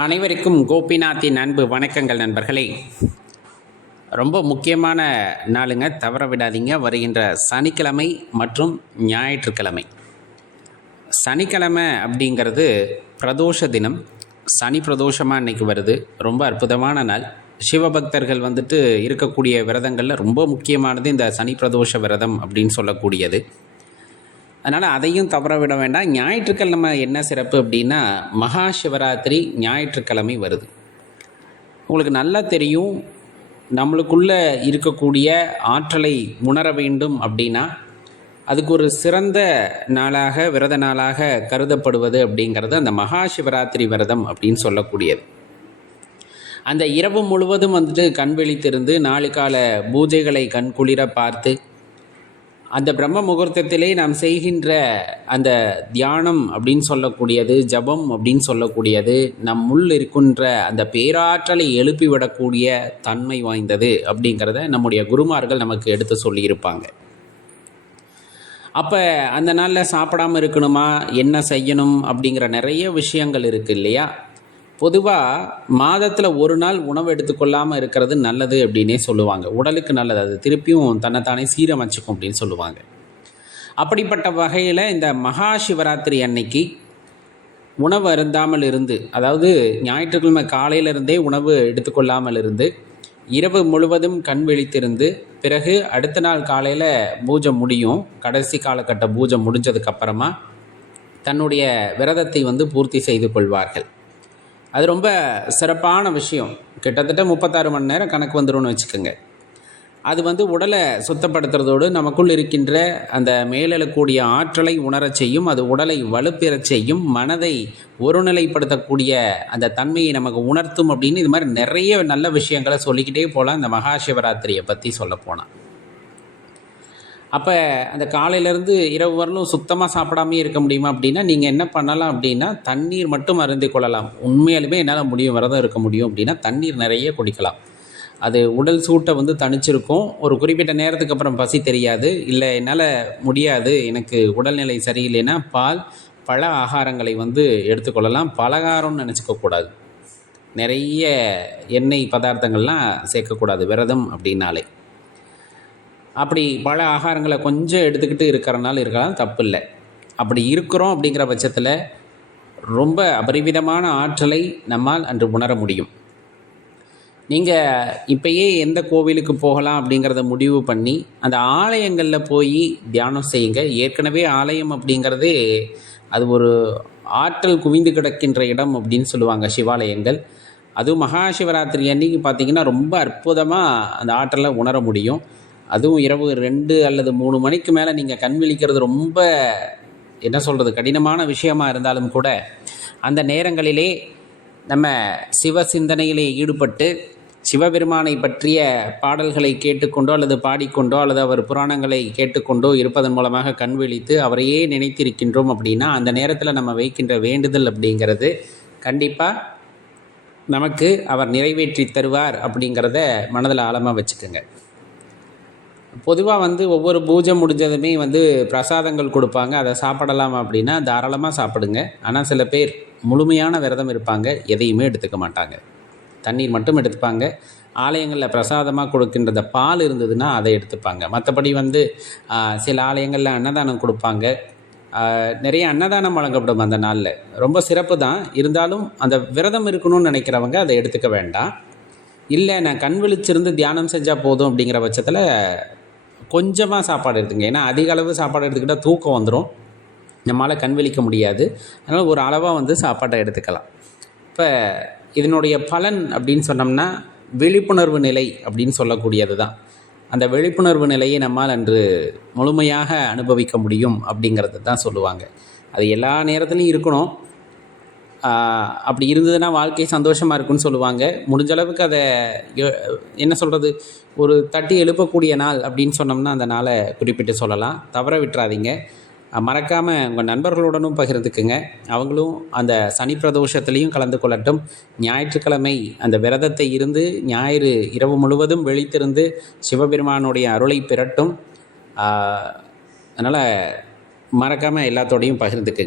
அனைவருக்கும் கோபிநாத்தின் அன்பு வணக்கங்கள் நண்பர்களே. ரொம்ப முக்கியமான நாளுங்க, தவற விடாதீங்க. வருகின்ற சனிக்கிழமை மற்றும் ஞாயிற்றுக்கிழமை. சனிக்கிழமை அப்படிங்கிறது பிரதோஷ தினம். சனி பிரதோஷமாக இன்றைக்கி வருது. ரொம்ப அற்புதமான நாள். சிவபக்தர்கள் இருக்கக்கூடிய விரதங்களில் ரொம்ப முக்கியமானது இந்த சனி பிரதோஷ விரதம் அப்படின்னு சொல்லக்கூடியது. அதனால் அதையும் தவற விட வேண்டாம். ஞாயிற்றுக்கிழமை என்ன சிறப்பு அப்படின்னா, மகா சிவராத்திரி ஞாயிற்றுக்கிழமை வருது. உங்களுக்கு நல்லா தெரியும், நம்மளுக்குள்ளே இருக்கக்கூடிய ஆற்றலை உணர வேண்டும் அப்படின்னா அதுக்கு ஒரு சிறந்த நாளாக, விரத நாளாக கருதப்படுவது அப்படிங்கிறது அந்த மகா சிவராத்திரி விரதம் அப்படின்னு சொல்லக்கூடியது. அந்த இரவு முழுவதும் கண் விழித்திருந்து நாளுக்கால பூஜைகளை கண்குளிர பார்த்து, அந்த பிரம்ம முகூர்த்தத்திலே நாம் செய்கின்ற அந்த தியானம் அப்படின்னு சொல்லக்கூடியது, ஜபம் அப்படின்னு சொல்லக்கூடியது, நம்முள் இருக்கின்ற அந்த பேராற்றலை எழுப்பிவிடக்கூடிய தன்மை வாய்ந்தது அப்படிங்கிறத நம்முடைய குருமார்கள் நமக்கு எடுத்து சொல்லியிருப்பாங்க. அப்போ அந்த நாளில் சாப்பிடாமல் இருக்கணுமா, என்ன செய்யணும் அப்படிங்கிற நிறைய விஷயங்கள் இருக்குது இல்லையா. பொதுவாக மாதத்தில் ஒரு நாள் உணவு எடுத்துக்கொள்ளாமல் இருக்கிறது நல்லது அப்படின்னே சொல்லுவாங்க. உடலுக்கு நல்லது, அது திருப்பியும் தன்னைத்தானே சீரமைச்சுக்கும் அப்படின்னு சொல்லுவாங்க. அப்படிப்பட்ட வகையில் இந்த மகா சிவராத்திரி அன்னைக்கு உணவு அருந்தாமல் இருந்து, அதாவது ஞாயிற்றுக்கிழமை காலையிலிருந்தே உணவு எடுத்துக்கொள்ளாமல் இருந்து, இரவு முழுவதும் கண் விழித்திருந்து, பிறகு அடுத்த நாள் காலையில் பூஜை முடியும், கடைசி காலகட்ட பூஜை முடிஞ்சதுக்கப்புறமா தன்னுடைய விரதத்தை பூர்த்தி செய்து கொள்வார்கள். அது ரொம்ப சிறப்பான விஷயம். கிட்டத்தட்ட 36 மணி நேரம் கணக்கு வந்துடும்னு வச்சுக்கோங்க. அது உடலை சுத்தப்படுத்துறதோடு நமக்குள் இருக்கின்ற அந்த மேலெழக்கூடிய ஆற்றலை உணரச் செய்யும். அது உடலை வலுப்பெறச் செய்யும். மனதை ஒருநிலைப்படுத்தக்கூடிய அந்த தன்மையை நமக்கு உணர்த்தும். அப்படின்னு இது மாதிரி நிறைய நல்ல விஷயங்களை சொல்லிக்கிட்டே போகலாம் இந்த மகா சிவராத்திரியை பற்றி சொல்லப்போனால். அப்போ அந்த காலையிலேருந்து இரவு வரலும் சுத்தமாக சாப்பிடாமே இருக்க முடியுமா அப்படின்னா, நீங்கள் என்ன பண்ணலாம் அப்படின்னா, தண்ணீர் மட்டும் அருந்தி கொள்ளலாம். உண்மையாலுமே என்னால் முடியும், விரதம் இருக்க முடியும் அப்படின்னா தண்ணீர் நிறைய குடிக்கலாம். அது உடல் சூட்டை தணிச்சிருக்கும். ஒரு குறிப்பிட்ட நேரத்துக்கு அப்புறம் பசி தெரியாது. இல்லை என்னால் முடியாது, எனக்கு உடல்நிலை சரியில்லைன்னா பால், பழ ஆகாரங்களை எடுத்துக்கொள்ளலாம். பலகாரம்னு நினச்சிக்கக்கூடாது. நிறைய எண்ணெய் பதார்த்தங்கள்லாம் சேர்க்கக்கூடாது விரதம் அப்படின்னாலே. அப்படி பல ஆகாரங்களை கொஞ்சம் எடுத்துக்கிட்டு இருக்கிறனால இருக்கலாம், தப்பு இல்லை. அப்படி இருக்கிறோம் அப்படிங்கிற பட்சத்தில் ரொம்ப அபரிவிதமான ஆற்றலை நம்மால் அன்று உணர முடியும். நீங்கள் இப்போயே எந்த கோவிலுக்கு போகலாம் அப்படிங்கிறத முடிவு பண்ணி அந்த ஆலயங்களில் போய் தியானம் செய்யுங்க. ஏற்கனவே ஆலயம் அப்படிங்கிறது அது ஒரு ஆற்றல் குவிந்து கிடக்கின்ற இடம் அப்படின்னு சொல்லுவாங்க சிவாலயங்கள். அதுவும் மகா சிவராத்திரி அன்னைக்கு பார்த்திங்கன்னா ரொம்ப அற்புதமாக அந்த ஆற்றலை உணர முடியும். அதுவும் இரவு 2 அல்லது 3 மணிக்கு மேலே நீங்கள் கண் விழிக்கிறது ரொம்ப என்ன சொல்கிறது, கடினமான விஷயமாக இருந்தாலும் கூட அந்த நேரங்களிலே நம்ம சிவ சிந்தனையிலே ஈடுபட்டு சிவபெருமானை பற்றிய பாடல்களை கேட்டுக்கொண்டோ அல்லது பாடிக்கொண்டோ அல்லது அவர் புராணங்களை கேட்டுக்கொண்டோ இருப்பதன் மூலமாக கண் விழித்து அவரையே நினைத்திருக்கின்றோம் அப்படின்னா அந்த நேரத்தில் நம்ம வைக்கின்ற வேண்டுதல் அப்படிங்கிறது கண்டிப்பாக நமக்கு அவர் நிறைவேற்றி தருவார் அப்படிங்கிறத மனதில் ஆழமாக வச்சுக்கோங்க. பொதுவாக ஒவ்வொரு பூஜை முடிஞ்சதுமே பிரசாதங்கள் கொடுப்பாங்க, அதை சாப்பிடலாம் அப்படின்னா தாராளமாக சாப்பிடுங்க. ஆனால் சில பேர் முழுமையான விரதம் இருப்பாங்க, எதையுமே எடுத்துக்க மாட்டாங்க, தண்ணீர் மட்டும் எடுத்துப்பாங்க. ஆலயங்களில் பிரசாதமாக கொடுக்கின்றத பால் இருந்ததுன்னா அதை எடுத்துப்பாங்க. மற்றபடி சில ஆலயங்களில் அன்னதானம் கொடுப்பாங்க. நிறைய அன்னதானம் வழங்கப்படும் அந்த நாளில், ரொம்ப சிறப்பு தான். இருந்தாலும் அந்த விரதம் இருக்கணும்னு நினைக்கிறவங்க அதை எடுத்துக்க வேண்டாம். இல்லை நான் கண் விழிச்சிருந்து தியானம் செஞ்சால் போதும் அப்படிங்கிற பட்சத்தில் கொஞ்சமாக சாப்பாடு எடுத்துங்க. ஏன்னா அதிக அளவு சாப்பாடு எடுத்துக்கிட்டால் தூக்கம் வந்துடும், நம்மளால் கண் விழிக்க முடியாது. அதனால் ஒரு அளவாக சாப்பாட்டை எடுத்துக்கலாம். இப்போ இதனுடைய பலன் அப்படின்னு சொன்னோம்னா விழிப்புணர்வு நிலை அப்படின்னு சொல்லக்கூடியது தான். அந்த விழிப்புணர்வு நிலையை நம்மால் அன்று முழுமையாக அனுபவிக்க முடியும் அப்படிங்கிறது தான் சொல்லுவாங்க. அது எல்லா நேரத்துலையும் இருக்கணும். அப்படி இருந்ததுன்னா வாழ்க்கை சந்தோஷமாக இருக்குன்னு சொல்லுவாங்க. முடிஞ்ச அளவுக்கு அதை என்ன சொல்கிறது, ஒரு தட்டி எழுப்பக்கூடிய நாள் அப்படின்னு சொன்னோம்னா அந்த நாளை குறிப்பிட்டு சொல்லலாம். தவற விட்டுறாதீங்க. மறக்காமல் உங்கள் நண்பர்களுடனும் பகிர்ந்துக்குங்க. அவங்களும் அந்த சனி பிரதோஷத்துலேயும் கலந்து கொள்ளட்டும். ஞாயிற்றுக்கிழமை அந்த விரதத்தை இருந்து ஞாயிறு இரவு முழுவதும் விழித்திருந்து சிவபெருமானுடைய அருளை பெறட்டும். அதனால் மறக்காமல் எல்லாத்தோடையும் பகிர்ந்துக்குங்க.